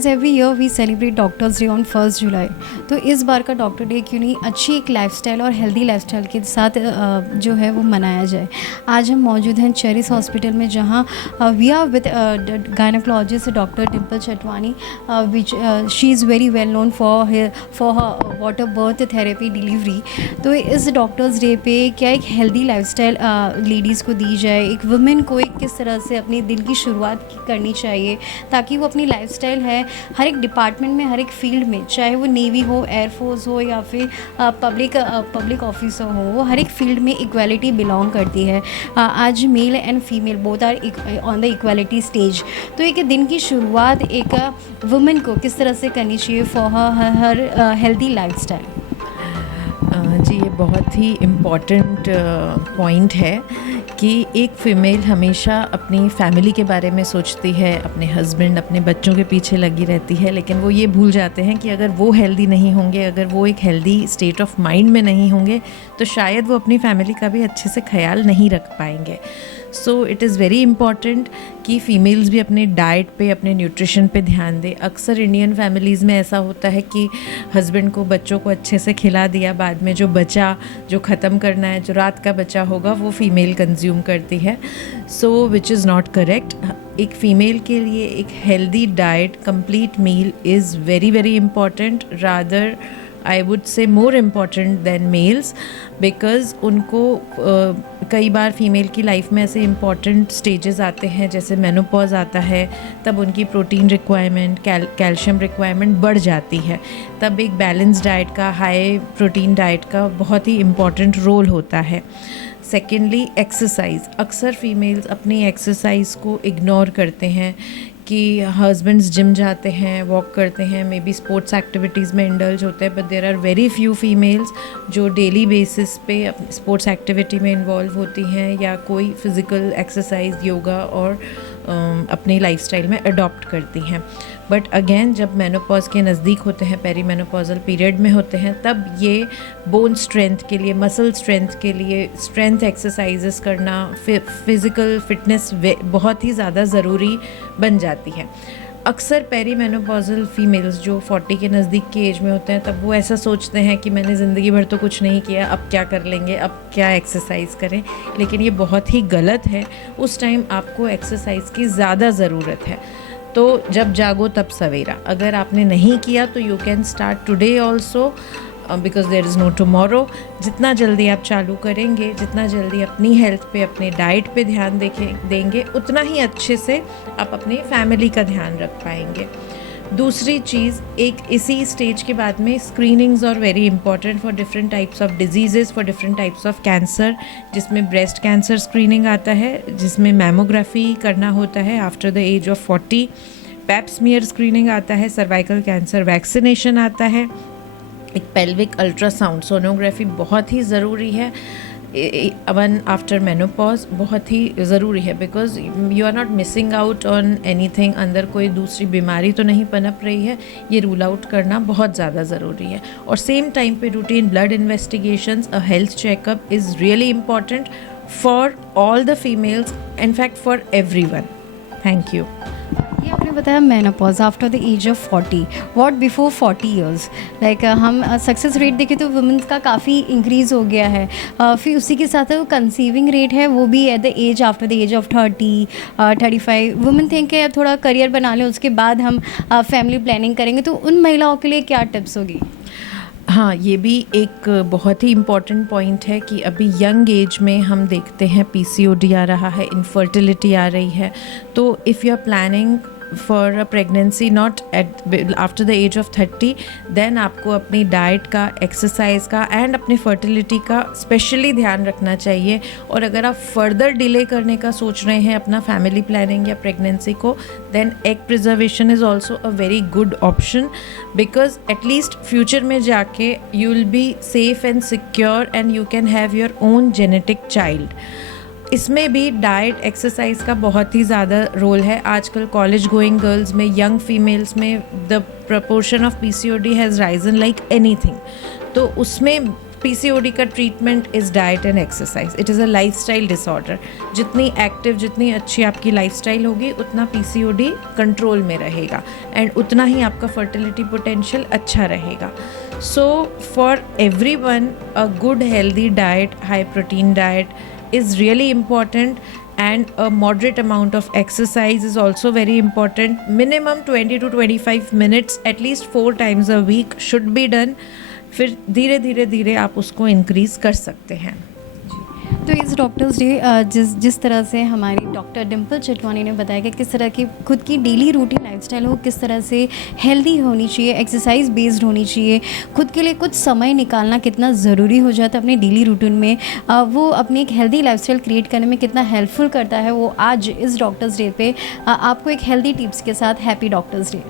As every year we celebrate doctors day on 1 जुलाई। तो इस बार का डॉक्टर डे क्यों नहीं अच्छी एक लाइफस्टाइल और हेल्दी लाइफस्टाइल के साथ जो है वो मनाया जाए। आज हम मौजूद हैं चेरिस हॉस्पिटल में, जहां we are with gynaecologist doctor Dimple Chatwani, which she is very well known for her water birth therapy delivery. तो इस डॉक्टर्स डे पे क्या एक हेल्दी लाइफस्टाइल लेडीज़ को दी जाए, एक वुमेन को एक किस तरह से अपने दिन की शुरुआत करनी चाहिए ताकि वो अपनी लाइफस्टाइल है हर एक डिपार्टमेंट में, हर एक फील्ड में, चाहे वो नेवी हो, एयरफोर्स हो या फिर पब्लिक ऑफिसर हो, वो हर एक फील्ड में इक्वालिटी बिलोंग करती है। आज male and female both are on the equality stage. तो एक दिन की शुरुआत एक वुमेन को किस तरह से करनी चाहिए फॉर हर हेल्दी लाइफस्टाइल। जी, ये बहुत ही इम्पॉर्टेंट पॉइंट है कि एक फ़ीमेल हमेशा अपनी फैमिली के बारे में सोचती है, अपने हस्बैंड, अपने बच्चों के पीछे लगी रहती है, लेकिन वो ये भूल जाते हैं कि अगर वो हेल्दी नहीं होंगे, अगर वो एक हेल्दी स्टेट ऑफ माइंड में नहीं होंगे, तो शायद वो अपनी फैमिली का भी अच्छे से ख्याल नहीं रख पाएंगे। So it is very important कि फ़ीमेल्स भी अपने डाइट पे, अपने न्यूट्रिशन पे ध्यान दें। अक्सर इंडियन फैमिलीज़ में ऐसा होता है कि हस्बैंड को बच्चों को अच्छे से खिला दिया, बाद में जो बचा, जो ख़त्म करना है, जो रात का बचा होगा, वो फ़ीमेल कंज्यूम करती है। So which is not correct. एक फ़ीमेल के लिए एक healthy diet, complete meal is very very important, rather I would say more important than males, because उनको कई बार फीमेल की लाइफ में ऐसे इम्पॉर्टेंट स्टेजेस आते हैं, जैसे मेनोपॉज आता है, तब उनकी प्रोटीन रिक्वायरमेंट, कैल्शियम रिक्वायरमेंट बढ़ जाती है। तब एक बैलेंस डाइट का, हाई प्रोटीन डाइट का बहुत ही इम्पॉर्टेंट रोल होता है। Secondly, exercise. अक्सर फीमेल्स अपनी एक्सरसाइज को इग्नोर करते हैं कि हस्बैंड्स जिम जाते हैं, वॉक करते हैं, मे बी स्पोर्ट्स एक्टिविटीज़ में इंडल्ज होते हैं, but there are very few females जो डेली बेसिस पे स्पोर्ट्स एक्टिविटी में इन्वॉल्व होती हैं या कोई फिज़िकल एक्सरसाइज, योगा और अपनी लाइफस्टाइल में अडॉप्ट करती हैं। बट अगेन, जब मेनोपॉज के नज़दीक होते हैं, पेरी मेनोपॉजल पीरियड में होते हैं, तब ये बोन स्ट्रेंथ के लिए, मसल स्ट्रेंथ के लिए स्ट्रेंथ एक्सरसाइजेस करना, फिज़िकल फिटनेस बहुत ही ज़्यादा ज़रूरी बन जाती है। अक्सर पेरी मेनोपॉजल फीमेल्स जो 40 के नज़दीक की एज में होते हैं, तब वो ऐसा सोचते हैं कि मैंने ज़िंदगी भर तो कुछ नहीं किया, अब क्या कर लेंगे, अब क्या एक्सरसाइज करें। लेकिन ये बहुत ही गलत है। उस टाइम आपको एक्सरसाइज की ज़्यादा ज़रूरत है। तो जब जागो तब सवेरा। अगर आपने नहीं किया तो you can start today also, because there is no tomorrow. जितना जल्दी आप चालू करेंगे, जितना जल्दी अपनी हेल्थ पे, अपने डाइट पे ध्यान देंगे, उतना ही अच्छे से आप अपनी फैमिली का ध्यान रख पाएंगे। दूसरी चीज़, एक इसी स्टेज के बाद में स्क्रीनिंग्स और very important for different types of diseases, for different types of cancer, जिसमें ब्रेस्ट कैंसर स्क्रीनिंग आता है, जिसमें मैमोग्राफी करना होता है after the age of 40, pap smear screening आता है, सर्वाइकल कैंसर वैक्सीनेशन आता है, एक पेल्विक अल्ट्रासाउंड सोनोग्राफी बहुत ही ज़रूरी है, वन आफ्टर मेनोपॉज बहुत ही ज़रूरी है, because you are not missing out on anything. अंदर कोई दूसरी बीमारी तो नहीं पनप रही है, ये रूल आउट करना बहुत ज़्यादा ज़रूरी है। और सेम टाइम पे routine blood investigations, a health checkup is really important for all the females, in fact for everyone. Thank you. ये आपने बताया menopause after the age of 40, what before 40 years. Like हम सक्सेस रेट देखें तो women's का काफ़ी increase हो गया है। फिर उसी के साथ वो कंसीविंग रेट है, वो भी at the age after the age of 30, 35। Women think है थोड़ा करियर बना लें, उसके बाद हम फैमिली प्लानिंग करेंगे। तो उन महिलाओं के लिए क्या टिप्स होगी? हाँ, ये भी एक बहुत ही इम्पॉर्टेंट पॉइंट है कि अभी यंग एज में हम देखते हैं PCOD आ रहा है, इनफर्टिलिटी आ रही है। तो if you are planning for a pregnancy not at after the age of 30, then आपको अपनी डाइट का, एक्सरसाइज का एंड अपनी फर्टिलिटी का स्पेशली ध्यान रखना चाहिए। और अगर आप फर्दर डिले करने का सोच रहे हैं अपना फैमिली प्लानिंग या प्रेगनेंसी को, then egg preservation is also a very good option, because at least future में जाके you will be safe and secure and you can have your own genetic child. इसमें भी डाइट, एक्सरसाइज का बहुत ही ज़्यादा role है। आजकल कॉलेज गोइंग गर्ल्स में, यंग फीमेल्स में the proportion of PCOD has Ryzen like anything. तो उसमें PCOD का treatment is diet and exercise. It is a lifestyle disorder. जितनी एक्टिव, जितनी अच्छी आपकी लाइफस्टाइल होगी, उतना PCOD कंट्रोल में रहेगा एंड उतना ही आपका फर्टिलिटी पोटेंशियल अच्छा रहेगा. So for everyone, a good healthy diet, high protein diet is really important, and a moderate amount of exercise is also very important. Minimum 20 to 25 minutes at least 4 times a week should be done. फिर धीरे धीरे धीरे आप उसको increase कर सकते हैं. तो इस डॉक्टर्स डे जिस तरह से हमारी डॉक्टर डिम्पल चिटवानी ने बताया कि किस तरह की खुद की डेली रूटीन लाइफस्टाइल हो, किस तरह से हेल्दी होनी चाहिए, एक्सरसाइज बेस्ड होनी चाहिए, खुद के लिए कुछ समय निकालना कितना ज़रूरी हो जाता है अपने डेली रूटीन में, वो अपनी एक हेल्दी लाइफस्टाइल क्रिएट करने में कितना हेल्पफुल करता है, वो आज इस डॉक्टर्स डे पे आपको एक हेल्दी टिप्स के साथ हैप्पी डॉक्टर्स डे.